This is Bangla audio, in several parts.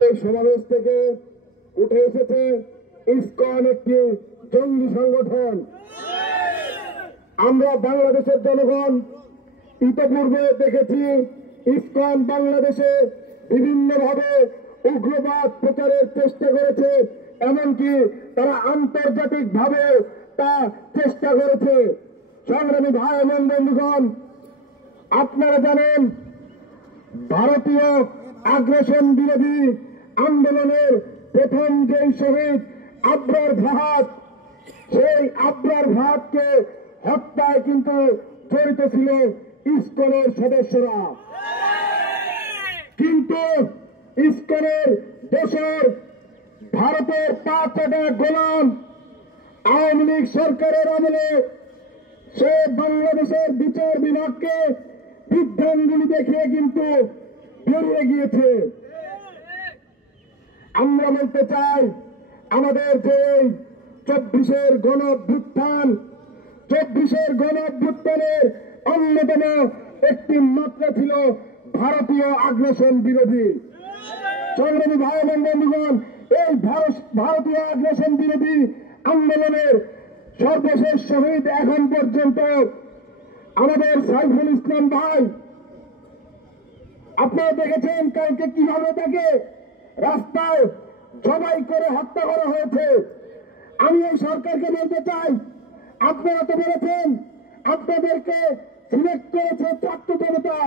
এই সমাবেশ থেকে উঠে এসেছে ইসকন একটি জঙ্গি সংগঠন। আমরা বাংলাদেশের জনগণ ইতিপূর্বে দেখেছি ইসকন বাংলাদেশে বিভিন্নভাবে উগ্রবাদ প্রচারের চেষ্টা করেছে, এমনকি তারা আন্তর্জাতিকভাবে তা চেষ্টা করেছে। সংগ্রামী ভাই এবং বন্ধুগণ, আপনারা জানেন ভারতীয় আগ্রাসন বিরোধী আন্দোলনের প্রথম যে শহীদ আবরার ভাত, সেই আবরার ভাতকে হত্যায় কিন্তু জড়িত ছিল ইসকনের সদস্যরা। কিন্তু ইসকনের দেশের ভারতের 5টা গোলাম আওয়ামী লীগ সরকারের আমলে সে বাংলাদেশের বিচার বিভাগকে বিভ্রান্তি দেখিয়ে কিন্তু বেরিয়ে গিয়েছে। আমরা বলতে চাই, আমাদের যে 24-এর গণঅভ্যুত্থান, 24-এর গণঅভ্যুত্থানের অন্যতম একটি মাত্রা ছিল ভারতীয় আগ্রাসন বিরোধী। সংগ্রামী ভাই এবং বন্ধুগণ, এই ভারতীয় আগ্রাসন বিরোধী আন্দোলনের সর্বশেষ শহীদ এখন পর্যন্ত আমাদের সাইফুল ইসলাম ভাই। আপনারা দেখেছেন কালকে কিভাবে তাকে রাস্তায় জবাই করে হত্যা করা হয়েছে। আমি এই সরকারকে বলতে চাই, আপনারা তো বলেছেন আপনাদেরকে সিলেক্ট করেছে ছাত্র জনতা,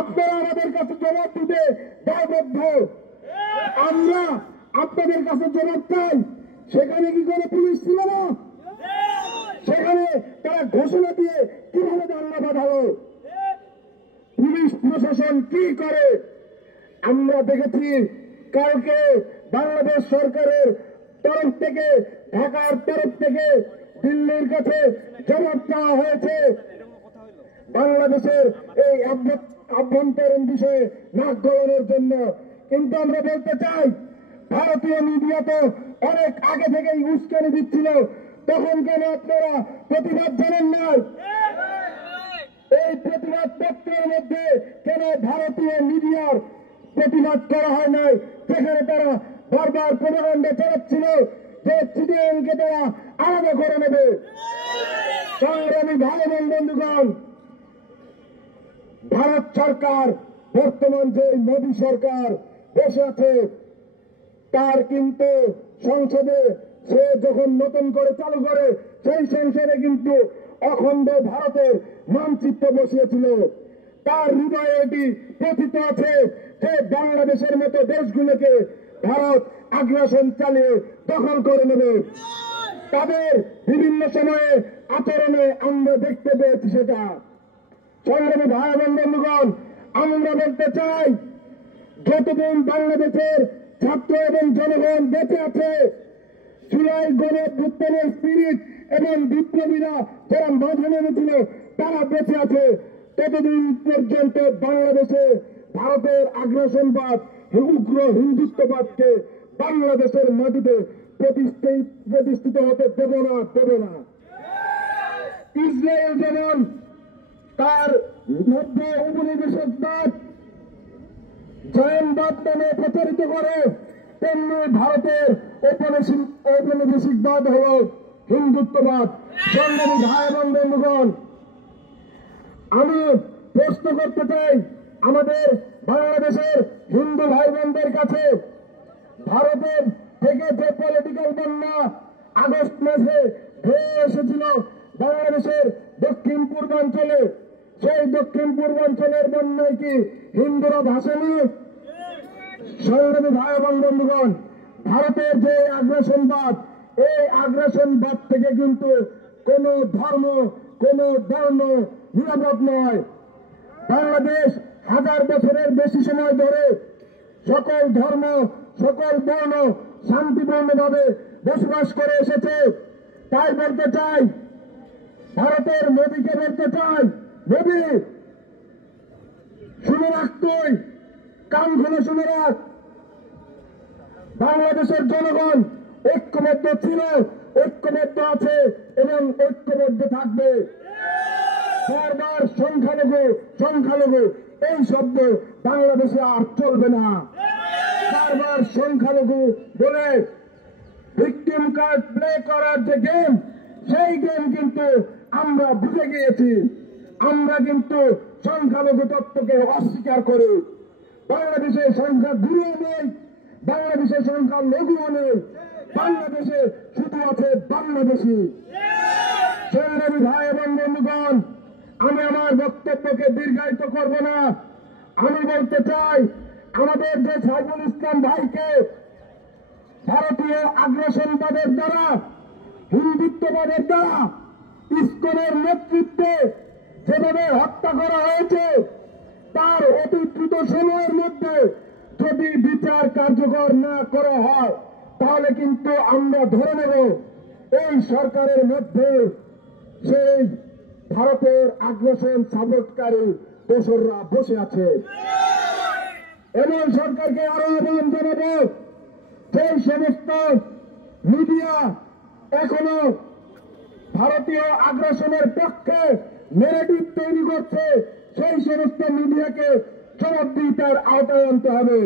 আপনারা আমাদের কাছে জবাব দিতে দায়বদ্ধ। আমরা আপনাদের কাছে জবাব চাই, সেখানে কি কোনো পুলিশ ছিল না? সেখানে তারা ঘোষণা দিয়ে কিভাবে দাঙ্গা বাঁধালো? পুলিশ প্রশাসন কি করে? আমরা দেখেছি কালকে বাংলাদেশ সরকারের তরফ থেকে, ঢাকার তরফ থেকে দিল্লির কাছে জবাব চাওয়া হয়েছে বাংলাদেশের এই আভ্যন্তরীণ বিষয়ে নাক গলানোর জন্য। কিন্তু আমরা বলতে চাই, ভারতীয় মিডিয়া তো অনেক আগে থেকেই উস্কানি দিচ্ছিল, তখন কেন আপনারা প্রতিবাদ জানেন না? এই প্রতিবাদ পত্রের মধ্যে কেন ভারতীয় মিডিয়ার প্রতিবাদ করা হয় নাই, যেখানে তারা বারবার প্রোপাগান্ডা চালাচ্ছিল যে চিটিয়াংকে তারা আলাদা করে নেবে? সংগ্রামী ভাই এবং বন্ধুগণ, ভারত সরকার, বর্তমান যে মোদী সরকার দেশে আছে, তার কিন্তু সংসদে সে যখন নতুন করে চালু করে, সেই সংসদে কিন্তু অখণ্ড ভারতের মানচিত্র বসিয়েছিল। তার হৃদয়ে এটি প্রথিত আছে যে বাংলাদেশের মতো দেশগুলোকে ভারত আগ্রাসন চালিয়ে দখল করে নেবে। তাদের বিভিন্ন সময়ে আচরণে আমরা দেখতে পেয়েছি সেটা। সংগ্রামী ভাই এবং বন্ধুগণ, আমরা বলতে চাই, যতদিন বাংলাদেশের ছাত্র এবং জনগণ বেঁচে আছে, জুলাই গণঅভ্যুত্থানের স্পিরিট এবং বিপ্লবীরা যারা মাঠে নেমেছিল তারা বেঁচে আছে, ততদিন পর্যন্ত বাংলাদেশে ভারতের আগ্রাসনবাদ, উগ্র হিন্দুত্ববাদকে বাংলাদেশের মাটিতে প্রতিষ্ঠিত হতে দেব না। ইসরায়েল যেমন তার মধ্যে উপনিবেশবাদ, জায়নবাদ নামে প্রচারিত করে, তেমনি ভারতের ঔপনিবেশিকবাদ হল হিন্দুত্ববাদ। সংগ্রামী ভাই এবং বন্ধুগণ, আমি প্রশ্ন করতে চাই আমাদের বাংলাদেশের হিন্দু ভাই বোনদের কাছে, ভারতের থেকে যে পলিটিক্যাল বন্যা আগস্ট মাসে ধেয়ে এসেছিল বাংলাদেশের দক্ষিণ পূর্বাঞ্চলে, সেই দক্ষিণ পূর্বাঞ্চলের বন্যায় কি হিন্দুরা ভাসেনি? সংগ্রামী ভাই এবং বন্ধুগণ, ভারতের যে আগ্রাসনবাদ, এই আগ্রাসনবাদ থেকে কিন্তু কোন ধর্ম, কোন বর্ণ নিরাপদ নয়। বাংলাদেশ 1000 বছরের বেশি সময় ধরে সকল ধর্ম, সকল বর্ণ শান্তিপূর্ণভাবে বসবাস করে এসেছে। তাই বলতে চাই, ভারতের মোদীকে বলতে চাই, মোদী শুনে রাখ, তুই কান খুলে শুনে রাখ, বাংলাদেশের জনগণ ঐক্যবদ্ধ ছিল, ঐক্যবদ্ধ আছে এবং ঐক্যবদ্ধ থাকবে। বারবার সংখ্যালঘু এই শব্দ বাংলাদেশে আর চলবে না। সংখ্যালঘু বলে ভিকটিম কার্ড প্লে করার যে গেম, সেই গেম কিন্তু আমরা বুঝে গিয়েছি। আমরা কিন্তু সংখ্যালঘু তত্ত্বকে অস্বীকার করি। বাংলাদেশের সংখ্যা গুরুও নেই, বাংলাদেশের সংখ্যা লঘুও নেই, বাংলাদেশে শুধু আছে বাংলাদেশি। সংগ্রামী ভাই এবং বন্ধুগণ, আমি আমার বক্তব্যকে দীর্ঘায়িত করব না। আমি বলতে চাই, আমাদের যে সাইফুল ইসলাম ভাইকে ভারতীয় আগ্রাসনবাদের দ্বারা, হিন্দুত্ববাদের দ্বারা, ইসকনের নেতৃত্বে যেভাবে হত্যা করা হয়েছে, তার অতি দ্রুত সময়ের মধ্যে যদি বিচার কার্যকর না করা হয়, তাহলে কিন্তু আমরা ধরে নেব এই সরকারের মধ্যে সেই ভারতের আগ্রাসন সাপোর্টকারী দোসররা বসে আছে। এমন সরকারকে আরো আহ্বান জানাবো, সেই সমস্ত মিডিয়া এখনো ভারতীয় আগ্রাসনের পক্ষে নেগেটিভ তৈরি করছে, সেই সমস্ত মিডিয়াকে জবাবদিহিতার আওতায় আনতে হবে।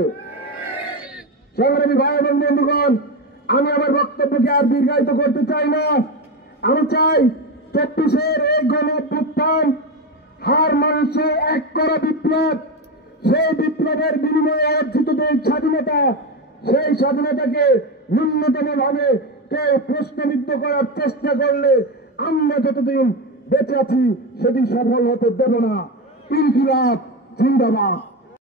সংগ্রামী ভাই এবং বন্ধুগণ, আমি আমার বক্তব্যকে আর দীর্ঘায়িত করতে চাই না। আমি চাই 24-এর এই গণঅভ্যুত্থান, হার মানুষে এক করা বিপ্লব, সেই বিপ্লবের বিনিময়ে অর্জিত যে স্বাধীনতা, সেই স্বাধীনতাকে ন্যূনতম ভাবে কেউ প্রশ্নবিদ্ধ করার চেষ্টা করলে আমরা যতদিন বেঁচে আছি সেটি সফল হতে দেব না। ইনকিলাব জিন্দাবাদ।